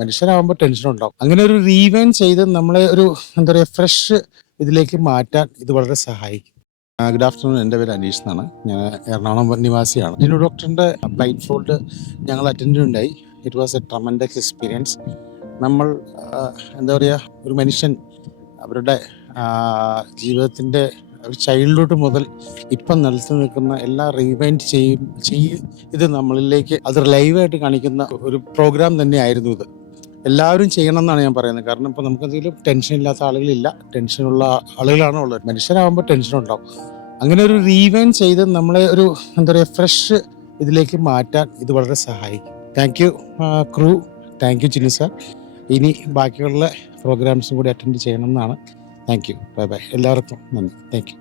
മനുഷ്യരാകുമ്പോൾ tension ഉണ്ടാവും. അങ്ങനെ ഒരു റീവൈൻ ചെയ്ത് നമ്മളെ ഒരു എന്താ പറയുക ഫ്രഷ് ഇതിലേക്ക് മാറ്റാൻ ഇത് വളരെ സഹായിക്കും. Good afternoon. എൻ്റെ പേര് അനീഷ് എന്നാണ്. ഞാൻ എറണാകുളം നിവാസിയാണ്. ജിനു ഡോക്ടറിൻ്റെ ബ്ലൈൻഡ് ഫോൾഡ് ഞങ്ങൾ അറ്റൻഡ് ഉണ്ടായി. It was A tremendous experience. നമ്മൾ എന്താ പറയുക, ഒരു മനുഷ്യൻ അവരുടെ ജീവിതത്തിൻ്റെ ഒരു ചൈൽഡ്ഹുഡ് മുതൽ ഇപ്പം നിലത്ത് നിൽക്കുന്ന എല്ലാം റീവൈൻഡ് ഇത് നമ്മളിലേക്ക് അത് ലൈവായിട്ട് കാണിക്കുന്ന ഒരു പ്രോഗ്രാം തന്നെയായിരുന്നു ഇത്. എല്ലാവരും ചെയ്യണം എന്നാണ് ഞാൻ പറയുന്നത്. കാരണം ഇപ്പോൾ നമുക്കെന്തെങ്കിലും ടെൻഷൻ ഇല്ലാത്ത ആളുകളില്ല, ടെൻഷനുള്ള ആളുകളാണ് ഉള്ളത്. മനുഷ്യരാകുമ്പോൾ ടെൻഷൻ ഉണ്ടാവും. അങ്ങനെ ഒരു റീവൈൻ ചെയ്ത് നമ്മളെ ഒരു എന്താ പറയുക ഫ്രഷ് ഇതിലേക്ക് മാറ്റാൻ ഇത് വളരെ സഹായിക്കും. Thank you crew, thank you Jinu sir. ഇനി ബാക്കിയുള്ള പ്രോഗ്രാംസും കൂടി അറ്റൻഡ് ചെയ്യണം എന്നാണ്. Thank you. Bye bye. എല്ലാവർക്കും നന്ദി. Thank you.